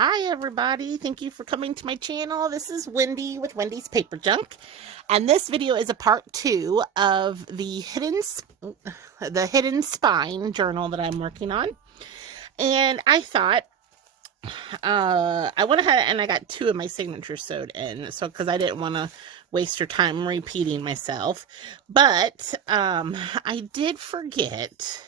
Hi everybody, thank you for coming to my channel. This is Wendy with Wendy's Paper Junk, and this video is a part 2 of the hidden spine journal that I'm working on. And I thought I went ahead and I got 2 of my signatures sewed in, so because I didn't want to waste your time repeating myself. But I did forget,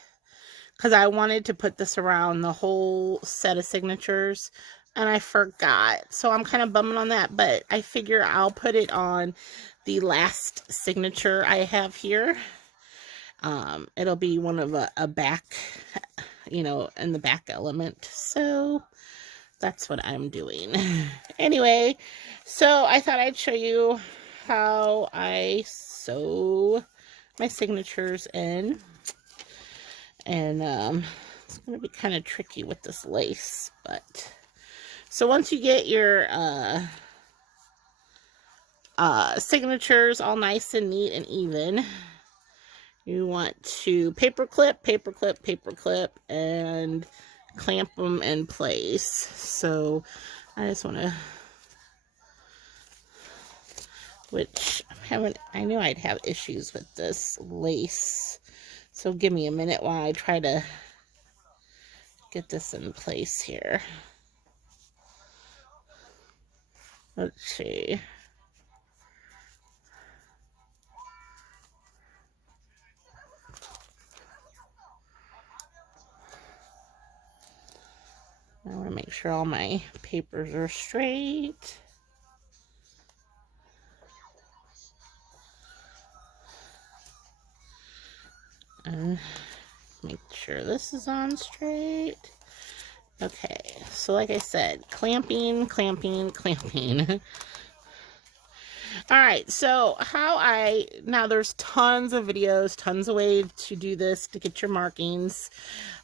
because I wanted to put this around the whole set of signatures, and I forgot. So I'm kind of bumming on that, but I figure I'll put it on the last signature I have here. It'll be one of a back, in the back element. So that's what I'm doing. Anyway, so I thought I'd show you how I sew my signatures in. And it's going to be kind of tricky with this lace, but so once you get your signatures all nice and neat and even, you want to paper clip, and clamp them in place. So I just want to, I knew I'd have issues with this lace. So give me a minute while I try to get this in place here. Let's see. I want to make sure all my papers are straight. And make sure this is on straight. Okay, so like I said, clamping. Alright, so now there's tons of videos, tons of ways to do this to get your markings.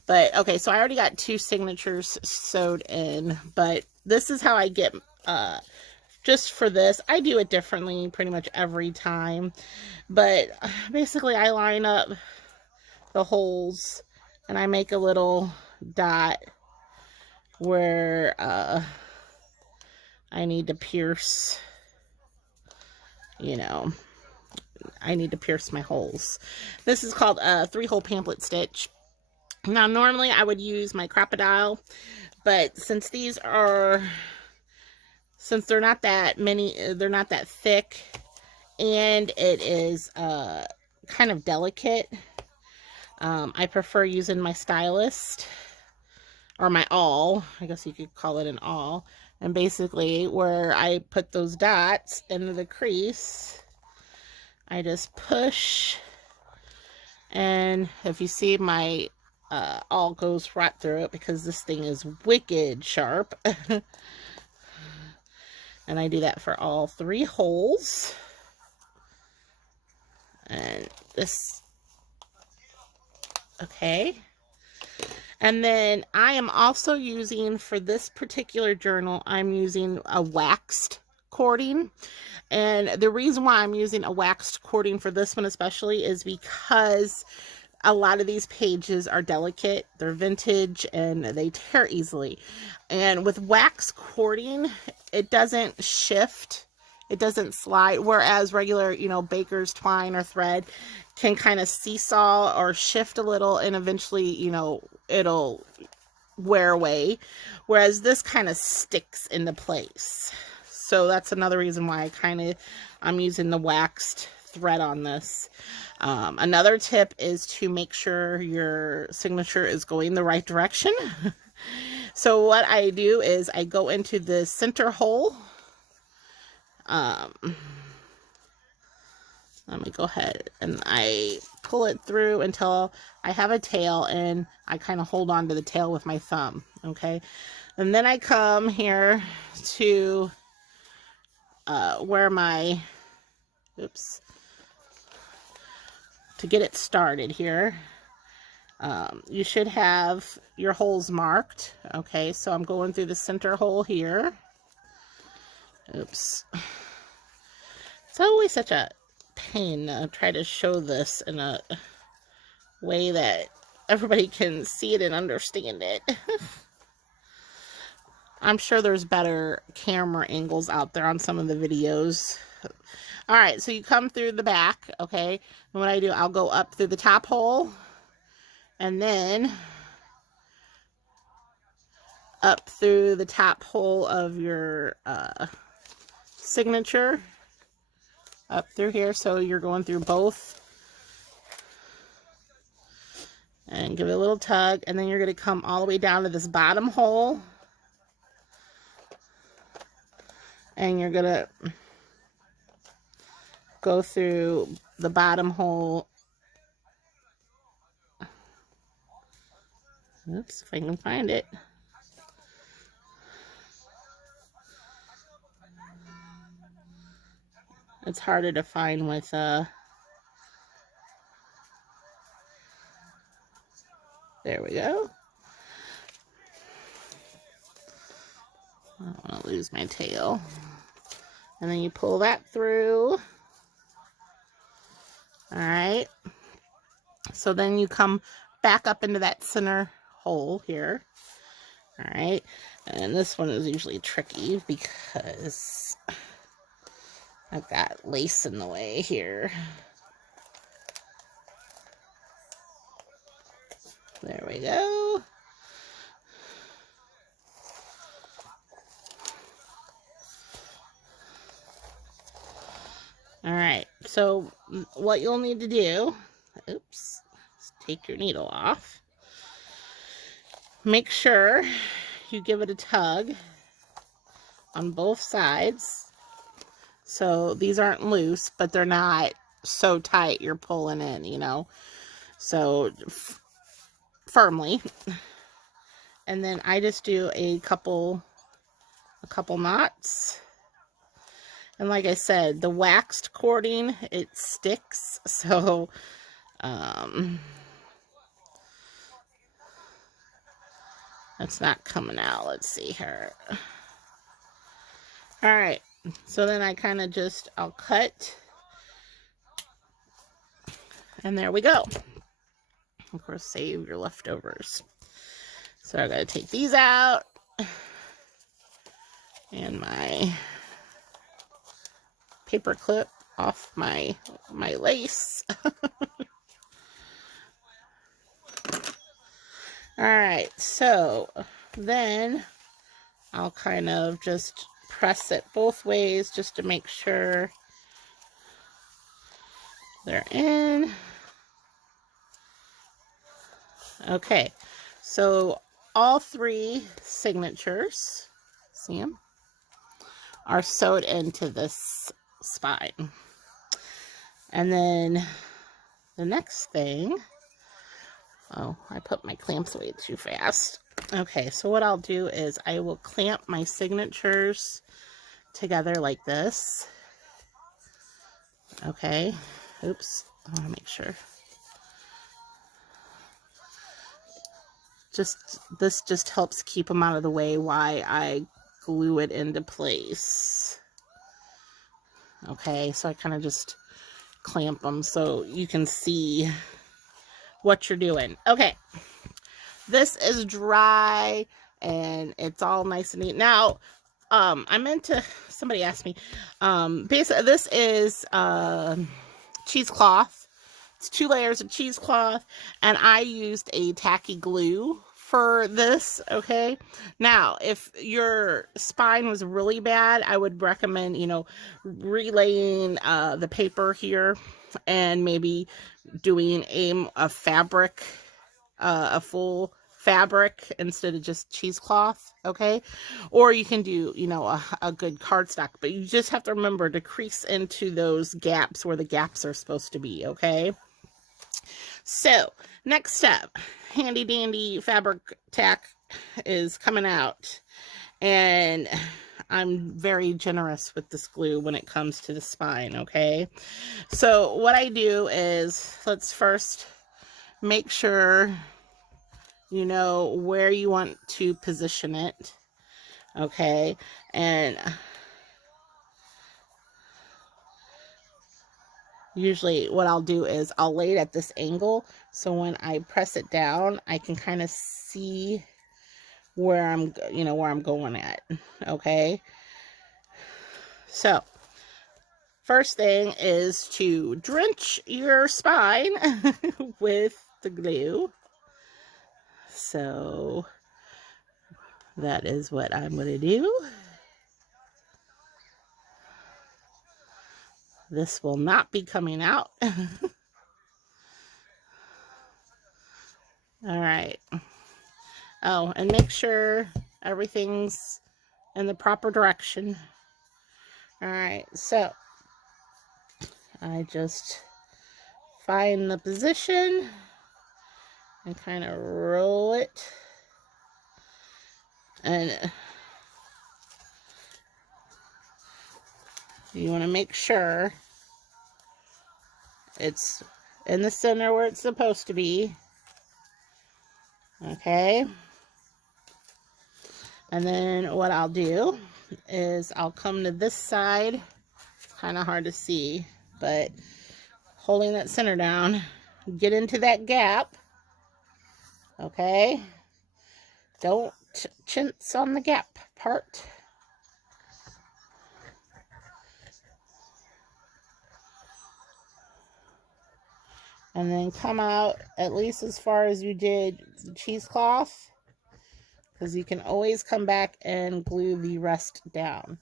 But, okay, so I already got 2 signatures sewed in, but this is how I get, just for this. I do it differently pretty much every time. But, basically, I line up the holes, and I make a little dot where I need to pierce, I need to pierce my holes. This is called a 3-hole pamphlet stitch. Now, normally I would use my crocodile, but since they're not that many, they're not that thick, and it is kind of delicate, I prefer using my stylist, or my awl. I guess you could call it an awl. And basically, where I put those dots into the crease, I just push, and if you see, my awl goes right through it because this thing is wicked sharp. And I do that for all 3 holes. And this, okay. And then I am also using, for this particular journal, I'm using a waxed cording. And the reason why I'm using a waxed cording for this one especially is because a lot of these pages are delicate, they're vintage, and they tear easily. And with wax cording, it doesn't shift, it doesn't slide, whereas regular, baker's twine or thread can kind of seesaw or shift a little, and eventually, it'll wear away, whereas this kind of sticks into place. So that's another reason why I'm using the waxed thread on this. Another tip is to make sure your signature is going the right direction. So what I do is I go into the center hole. Let me go ahead and I pull it through until I have a tail, and I kind of hold on to the tail with my thumb, okay? And then I come here to where my, to get it started here. You should have your holes marked, okay? So I'm going through the center hole here. It's always such a pain to try to show this in a way that everybody can see it and understand it. I'm sure there's better camera angles out there on some of the videos. All right, so you come through the back, okay? And what I do, I'll go up through the top hole, and then up through the top hole of your signature, up through here. So you're going through both, and give it a little tug, and then you're going to come all the way down to this bottom hole, and you're going to go through the bottom hole. Oops, if I can find it. It's harder to find with there we go. I don't want to lose my tail. And then you pull that through. All right. So then you come back up into that center hole here. All right. And this one is usually tricky because I've got lace in the way here. There we go. All right, so what you'll need to do, oops, take your needle off. Make sure you give it a tug on both sides. So these aren't loose, but they're not so tight you're pulling in, you know. So firmly. And then I just do a couple knots. And like I said, the waxed cording, it sticks, so that's not coming out. Let's see here. All right, so then I kind of just, I'll cut, and there we go. Of course, save your leftovers. So I gotta take these out, and my paper clip off my lace. All right, so then I'll kind of just press it both ways just to make sure they're in. Okay, so all three signatures, see them, are sewed into this spine. And then the next thing, oh, I put my clamps away too fast. Okay, so what I'll do is I will clamp my signatures together like this. Okay, oops, I want to make sure. This just helps keep them out of the way while I glue it into place. Okay, so I kind of just clamp them so you can see what you're doing. Okay, this is dry and it's all nice and neat. Now, I meant to, somebody asked me, basically this is cheesecloth. It's 2 layers of cheesecloth, and I used a tacky glue for this, okay? Now, if your spine was really bad, I would recommend, you know, relaying the paper here and maybe doing a fabric, a full fabric instead of just cheesecloth, okay? Or you can do, you know, a good cardstock, but you just have to remember to crease into those gaps where the gaps are supposed to be, okay? So, next step, handy dandy fabric tack is coming out, and I'm very generous with this glue when it comes to the spine, okay? So, what I do is, let's first make sure you know where you want to position it, okay? And usually what I'll do is I'll lay it at this angle, so when I press it down, I can kind of see where I'm, where I'm going at. Okay. So first thing is to drench your spine with the glue. So that is what I'm going to do. This will not be coming out. All right. Oh, and make sure everything's in the proper direction. All right, so I just find the position and kind of roll it. And you want to make sure it's in the center where it's supposed to be. Okay. And then what I'll do is I'll come to this side. Kind of hard to see, but holding that center down, get into that gap. Okay. Don't chintz on the gap part. And then come out at least as far as you did the cheesecloth, because you can always come back and glue the rest down.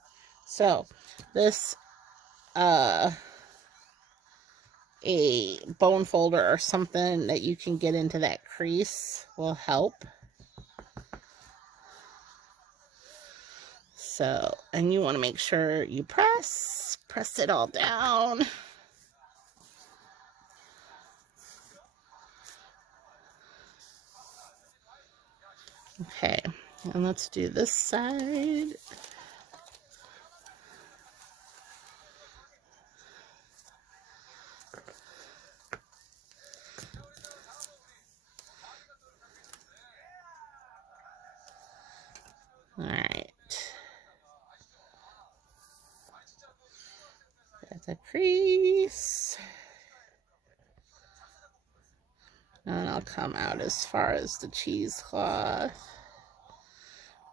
So this a bone folder or something that you can get into that crease will help. So, and you want to make sure you press it all down. Okay, and let's do this side. All right. That's a crease. And I'll come out as far as the cheesecloth.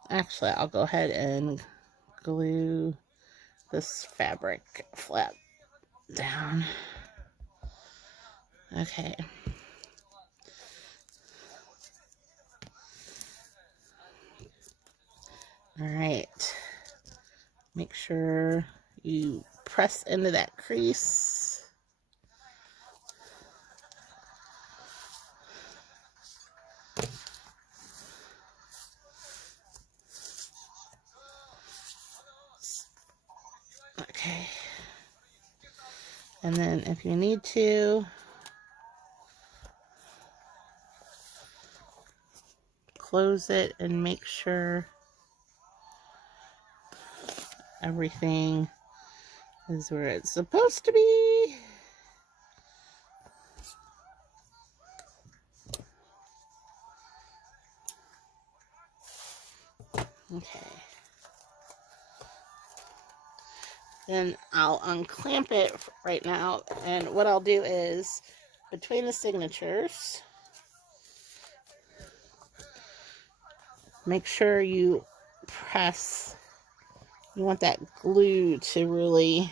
Actually, I'll go ahead and glue this fabric flap down. Okay. All right. Make sure you press into that crease. Okay. And then if you need to, close it and make sure everything is where it's supposed to be. Okay. Then I'll unclamp it right now, and what I'll do is between the signatures, make sure you press. You want that glue to really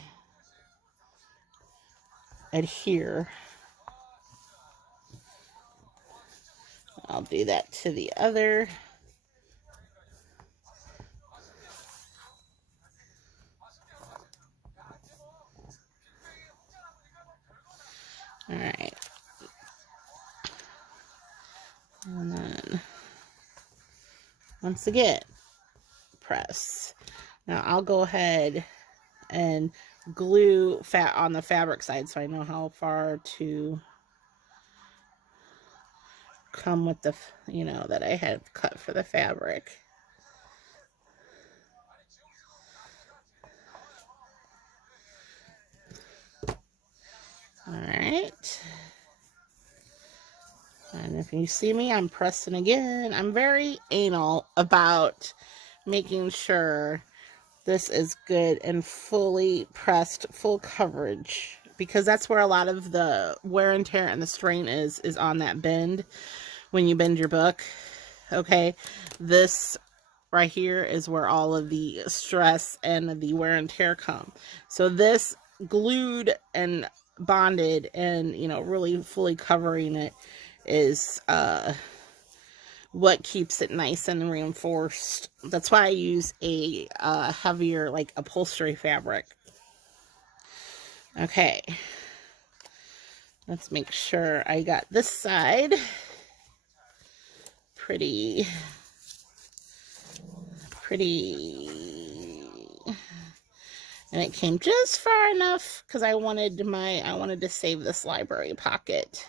adhere. I'll do that to the other. All right. And then once again, press. Now I'll go ahead and glue fat on the fabric side so I know how far to come with the, that I had cut for the fabric. All right. And if you see me, I'm pressing again. I'm very anal about making sure this is good and fully pressed, full coverage, because that's where a lot of the wear and tear and the strain is on that bend when you bend your book. okay? This right here is where all of the stress and the wear and tear come. So this glued and bonded and, you know, really fully covering it is what keeps it nice and reinforced. That's why I use a heavier, like, upholstery fabric. Okay. Let's make sure I got this side pretty. And it came just far enough because I wanted to save this library pocket.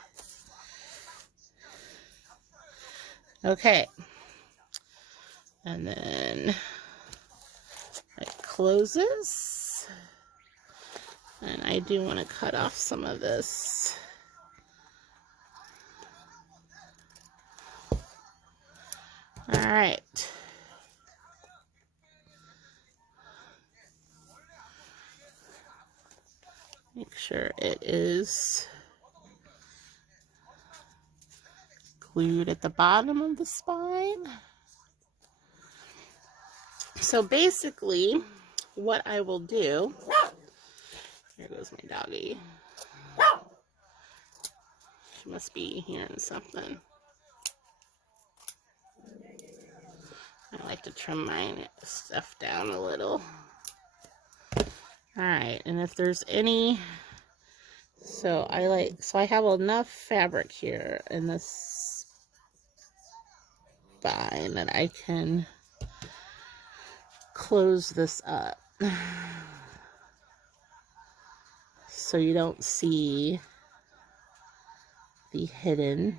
Okay. And then it closes. And I do want to cut off some of this. All right. Make sure it is glued at the bottom of the spine. So basically, what I will do, here goes my doggie. She must be hearing something. I like to trim my stuff down a little. All right, and if there's any, so I have enough fabric here in this spine that I can close this up so you don't see the hidden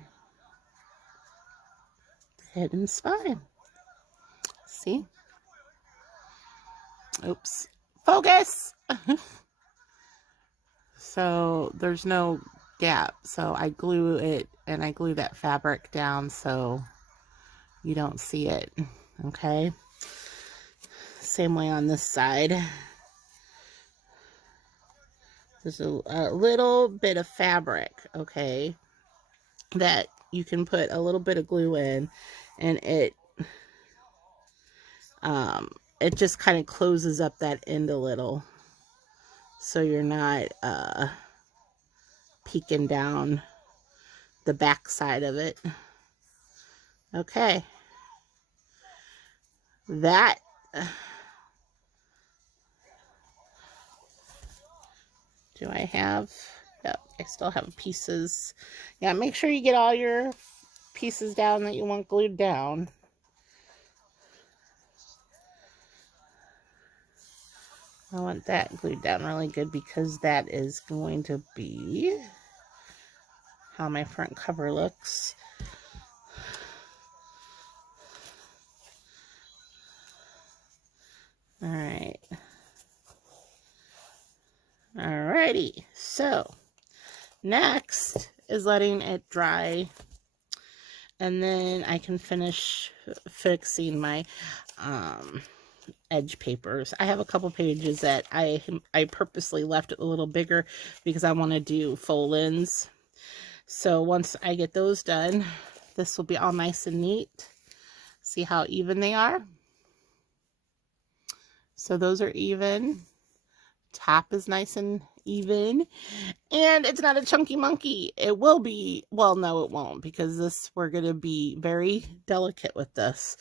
spine. See? Oops. Focus! So there's no gap. So I glue it, and I glue that fabric down so you don't see it. Okay? Same way on this side. There's a little bit of fabric, okay, that you can put a little bit of glue in, and it just kind of closes up that end a little, so you're not peeking down the back side of it. Okay, that do I have? Yep, I still have pieces. Yeah, make sure you get all your pieces down that you want glued down. I want that glued down really good because that is going to be how my front cover looks. All right. Alrighty, so next is letting it dry, and then I can finish fixing my edge papers. I have a couple pages that I purposely left it a little bigger because I want to do faux ends. So once I get those done, this will be all nice and neat. See how even they are? So those are even. Top is nice and even, and it's not a chunky monkey. It will be, well, no, it won't, because we're going to be very delicate with this.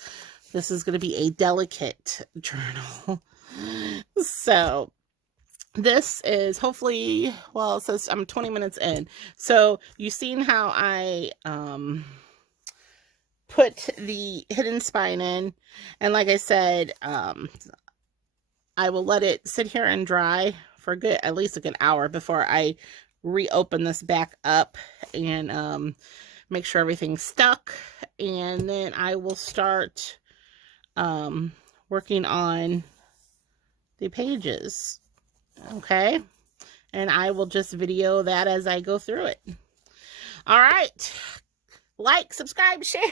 This is going to be a delicate journal. So this is hopefully, well, it says I'm 20 minutes in. So you've seen how I put the hidden spine in, and like I said, I will let it sit here and dry for at least a good hour before I reopen this back up and make sure everything's stuck. And then I will start working on the pages. Okay? And I will just video that as I go through it. All right. Like, subscribe, share.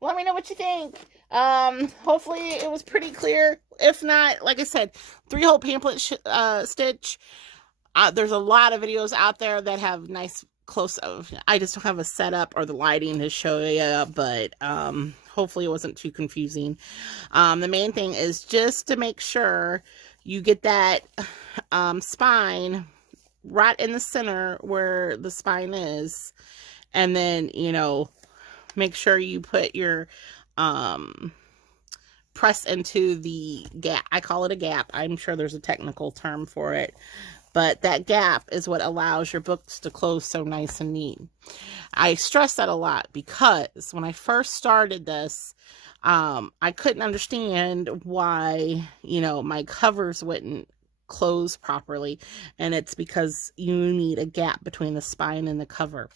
Let me know what you think. Hopefully it was pretty clear. If not, like I said, 3-hole pamphlet stitch. There's a lot of videos out there that have nice close of, I just don't have a setup or the lighting to show you, but hopefully it wasn't too confusing. The main thing is just to make sure you get that spine right in the center where the spine is, and then, you know, make sure you put your press into the gap. I call it a gap. I'm sure there's a technical term for it, but that gap is what allows your books to close so nice and neat. I stress that a lot because when I first started this, I couldn't understand why, you know, my covers wouldn't close properly, and it's because you need a gap between the spine and the cover.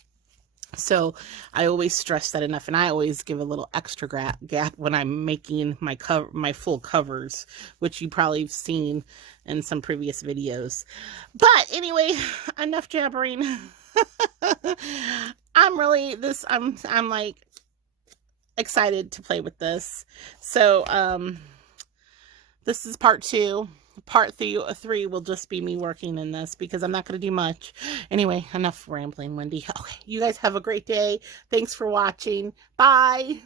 So I always stress that enough, and I always give a little extra gap when I'm making my full covers, which you probably have seen in some previous videos. But anyway, enough jabbering. I'm like excited to play with this. So this is part 2. Part 3 will just be me working in this because I'm not going to do much. Anyway, enough rambling, Wendy. Okay, you guys have a great day. Thanks for watching. Bye.